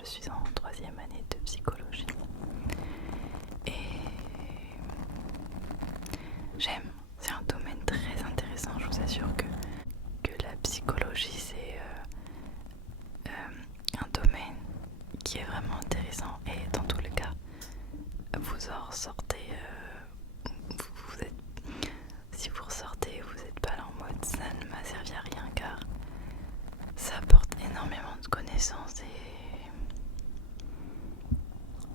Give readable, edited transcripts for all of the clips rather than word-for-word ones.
je suis en 3e année de psychologie et j'aime, c'est un domaine très intéressant. Je vous assure que la psychologie c'est un domaine qui est vraiment intéressant et dans tous les cas vous en ressortez, si vous ressortez, vous n'êtes pas là en mode ça ne m'a servi à rien, car ça apporte énormément de connaissances et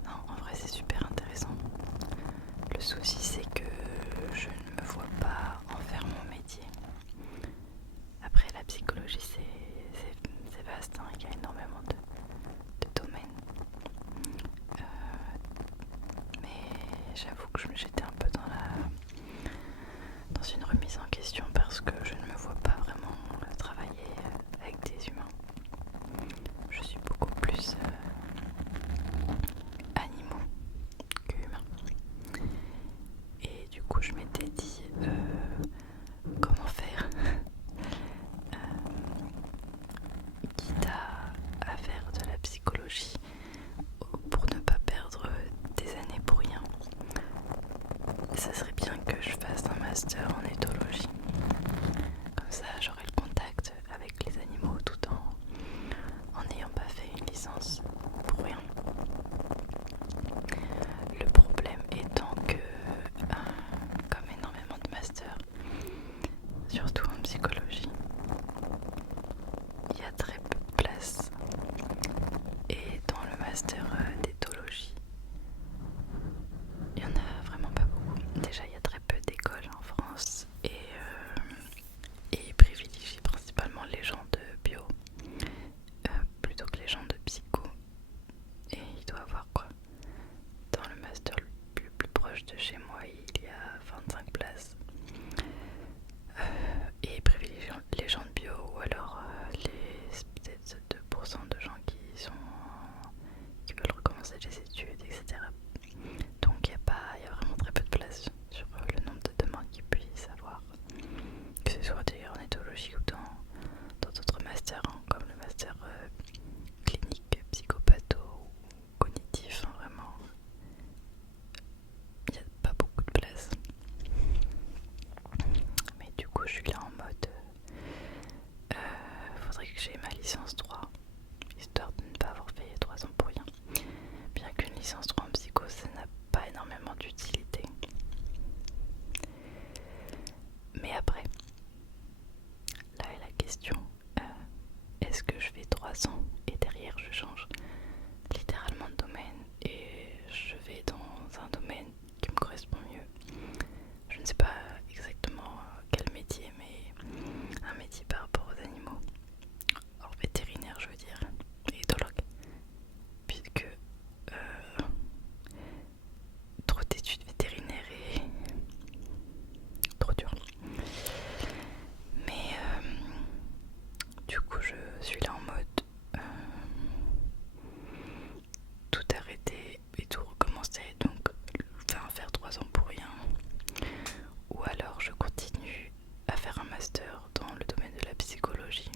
non, en vrai c'est super intéressant. Le souci c'est que je ne me vois pas en faire mon métier. Après la psychologie c'est vaste, hein, il y a énormément de domaines. Mais j'avoue que j'étais un peu dans une remise en question parce que je ne me vois pas vraiment travailler avec des humains. Je suis beaucoup plus animaux que humains. Et du coup je m'étais dit comment faire quitte à faire de la psychologie pour ne pas perdre des années pour rien. Ça serait bien que je fasse un master en éthologie. Comme ça j'aurai le contact avec les animaux tout en n'ayant pas fait une licence pour rien. Le problème étant que, comme énormément de masters, surtout en psychologie, il y a très peu de place. Et dans le master d'éthologie, il n'y en a vraiment pas beaucoup. Déjà, il y a très peu d'écoles en France et ils privilégient principalement les gens de bio plutôt que les gens de psycho. Et il doit y avoir quoi? Dans le master le plus proche de chez moi, il y a 25 places. Et ils privilégient les gens de bio ou alors les peut-être 2% de gens qui veulent recommencer les études, etc. Donc il y a vraiment très peu de place sur le nombre de demandes qu'ils puissent avoir, que ce soit d'ailleurs en éthologie ou dans d'autres masters, hein, comme le master clinique, psychopatho ou cognitif, hein, vraiment. Il n'y a pas beaucoup de place. Mais du coup je suis là en mode faudrait que j'ai ma licence 3, histoire de ne pas avoir fait 3 ans pour rien. Bien qu'une licence 3 en psycho ça n'a pas énormément d'utilité. Mais après, là est la question, est-ce que je fais 3 ans et derrière je change littéralement de domaine et je vais dans un domaine qui me correspond mieux? Je ne sais pas exactement quel métier, mais un métier par rapport aux animaux. Alors vétérinaire je veux dire, et éthologue, puisque trop d'études vétérinaires et trop dur. Mais du coup je suis là en mode tout arrêter et tout recommencer, donc faire 3 ans pour rien, ou alors je continue à faire un master dans le domaine de la psychologie.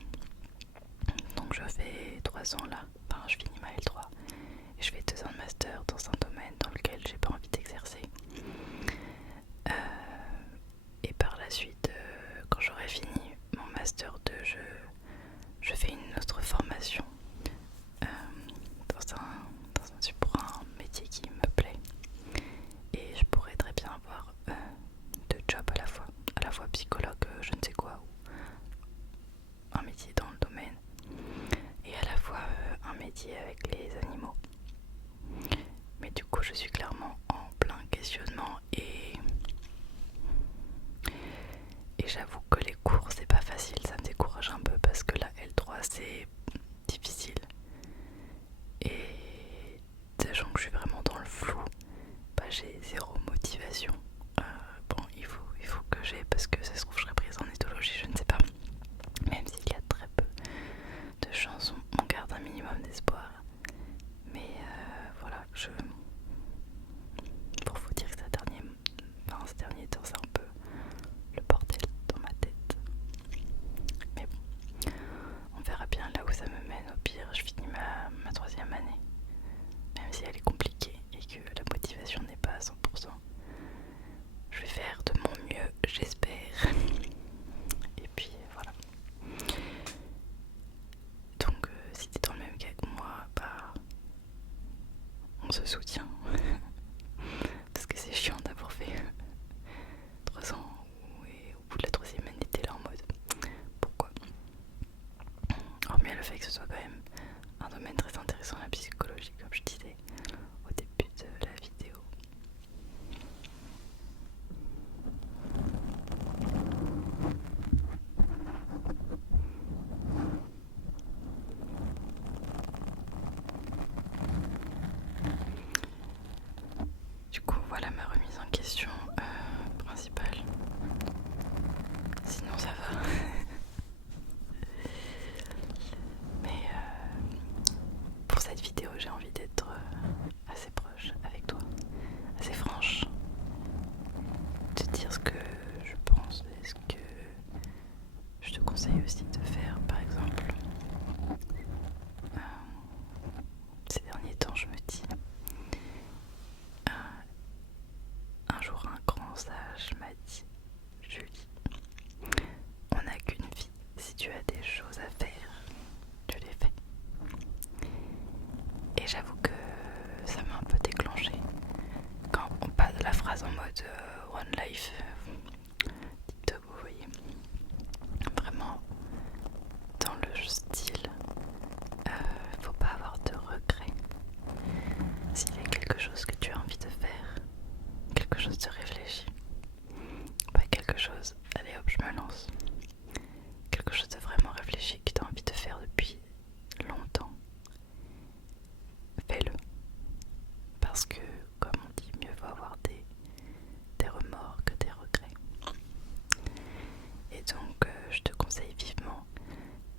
Donc je fais 3 ans là, enfin je finis ma L3 et je fais 2 ans de master dans un domaine dans lequel j'ai pas envie d'exercer. Et par la suite, quand j'aurai fini mon master 2, je fais une autre formation pour un métier qui me plaît. Et je pourrais très bien avoir 2 jobs à la fois psychologue, je ne sais quoi, ou un métier dans le domaine, et à la fois un métier avec les animaux. Mais du coup je suis clairement en plein questionnement et j'avoue que les cours c'est pas facile, ça me décourage un peu parce que la L3 c'est difficile et sachant que je suis vraiment dans le flou, bah j'ai zéro motivation. Bon, il faut que j'ai, parce que ça se trouve je serai prise en éthologie, je ne sais pas, même s'il y a très peu de chance, on garde un minimum d'espoir. Mais voilà, pour vous dire que ces derniers temps c'est un peu le bordel dans ma tête. Mais bon, on verra bien là où ça me mène. Au pire je finis ma 3e année on se soutient. Parce que c'est chiant d'avoir fait 3 ans et au bout de la 3e année t'es là en mode pourquoi. Hormis le fait que ce soit quand même un domaine très intéressant, la psychologie, comme je disais au début de la vidéo. Du coup, voilà ma remise en question principale. Sinon, ça va. Mais pour cette vidéo, j'ai envie d'être assez proche avec toi, assez franche, de dire ce que je pense et ce que je te conseille aussi de faire. Par exemple, ces derniers temps, je me dis, un jour un grand sage m'a dit: Julie, on n'a qu'une vie, si tu as des choses à faire, tu les fais. Et j'avoue que ça m'a un peu déclenché quand on passe de la phrase en mode One Life, TikTok, vous voyez, vraiment dans le style faut pas avoir de regrets. S'il y a quelque chose que tu as envie de faire, quelque chose de réfléchi, pas quelque chose allez hop je me lance, quelque chose de vraiment réfléchi que tu as envie de faire depuis longtemps, fais-le. Parce que, comme on dit, mieux vaut avoir des remords que des regrets. Et donc, je te conseille vivement,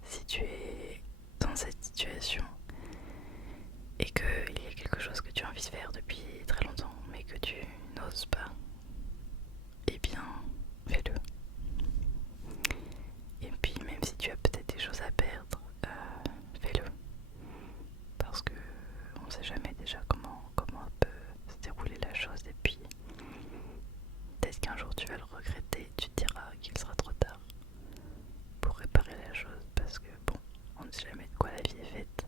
si tu es dans cette situation et qu'il y a quelque chose que tu as envie de faire depuis très longtemps, mais que tu n'oses pas, eh bien, fais-le. Et puis, même si tu as peut-être des choses à perdre, fais-le. Parce que on ne sait jamais déjà comment peut se dérouler la chose, et puis peut-être qu'un jour tu vas le regretter, tu te diras qu'il sera trop tard pour réparer la chose, parce que bon, on ne sait jamais de quoi la vie est faite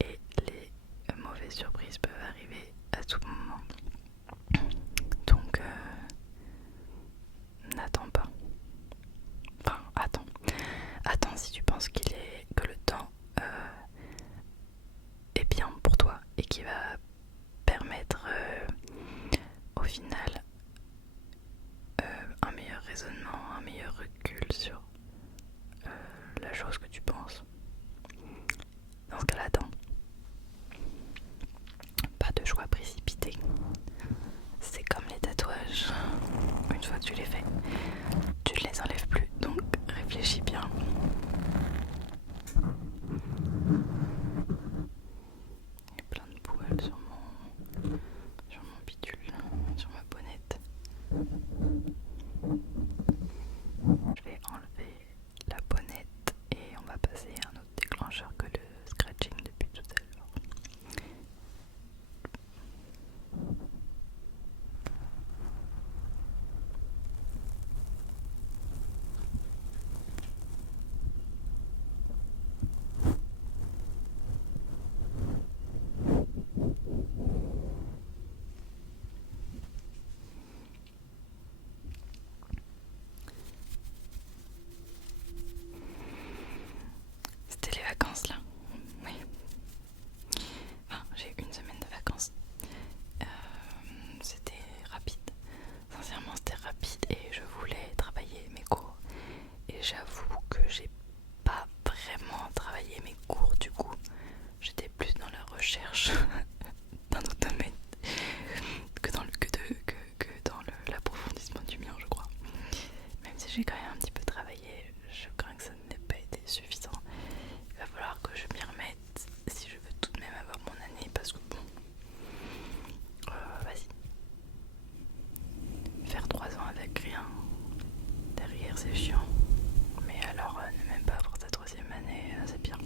et les mauvaises surprises peuvent arriver à tout moment. Donc n'attends pas. Enfin, attends si tu penses que le temps est bien pour toi et qui va permettre au final un meilleur raisonnement, un meilleur recul sur la chose que tu penses. Dans ce cas-là, attends. Pas de choix précipité. C'est comme les tatouages. Une fois que tu les fais, tu ne les enlèves plus. Donc réfléchis bien. Il y a plein de poils sur mon bidule, sur ma bonnette. Je vais enlever la bonnette et on va passer à un autre déclencheur que le scratching depuis tout à l'heure. C'était les vacances là. Oui. Enfin, j'ai eu une semaine de vacances. C'était rapide. Sincèrement, c'était rapide et je voulais travailler mes cours. Et j'avoue que j'ai pas vraiment travaillé mes cours du coup. J'étais plus dans la recherche d'un autre domaine que dans l'approfondissement du mien, je crois. Même si j'ai quand même un petit peu travaillé, je crains que ça n'ait pas été suffisant. Il va falloir que je m'y remette si je veux tout de même avoir mon année, parce que bon, vas-y. Faire 3 ans avec rien derrière, c'est chiant. Mais alors, ne même pas avoir ta 3e année, c'est bien.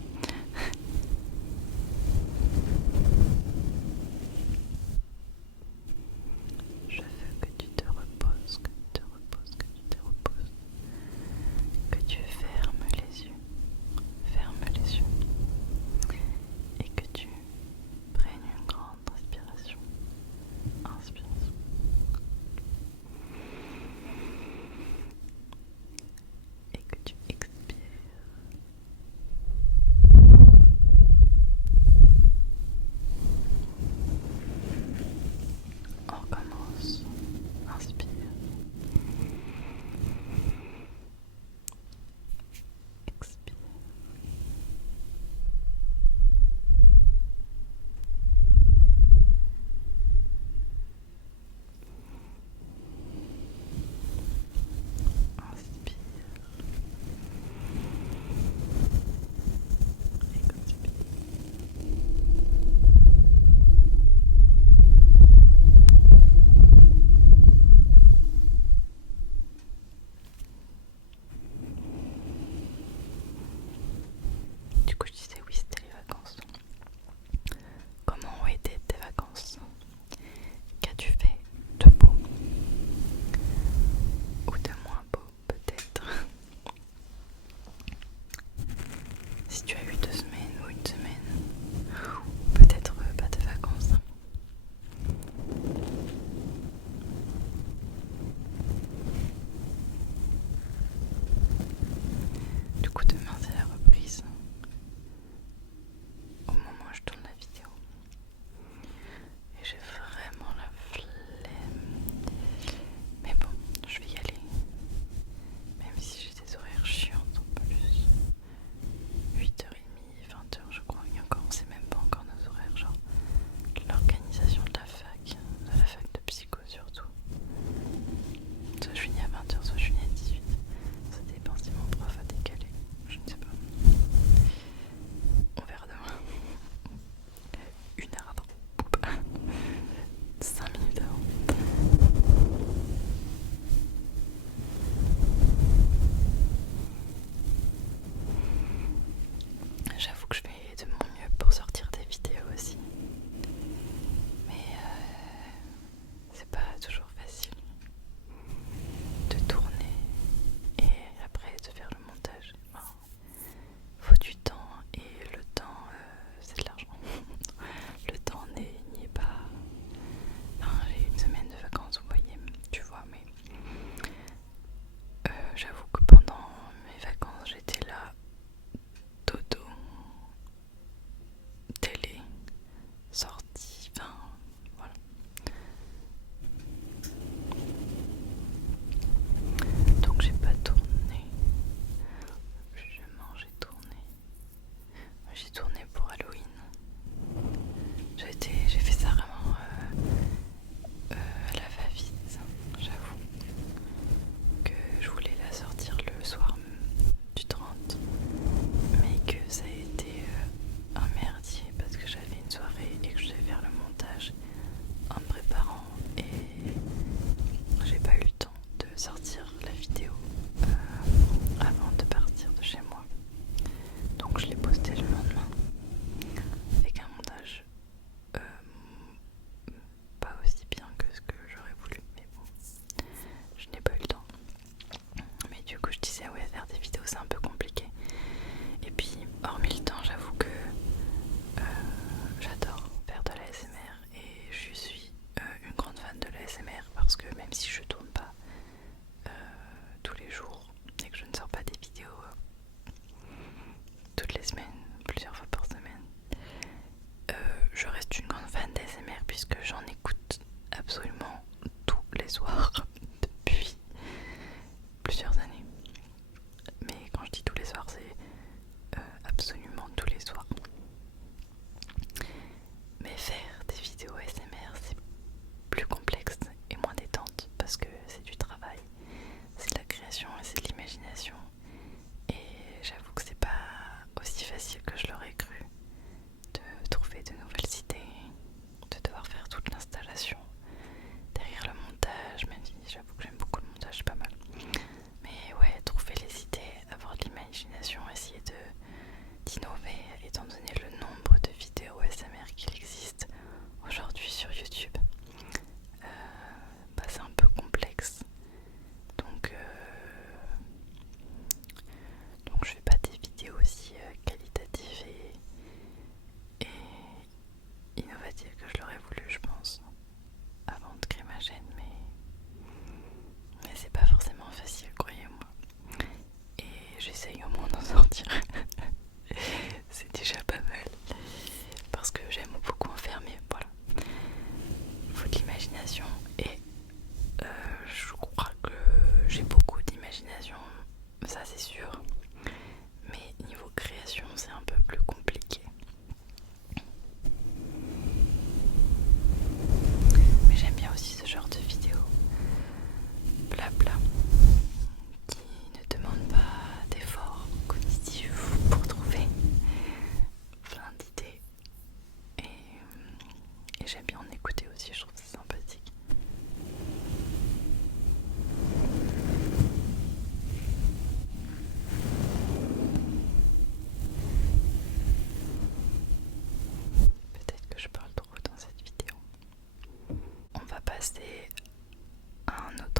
passer à un autre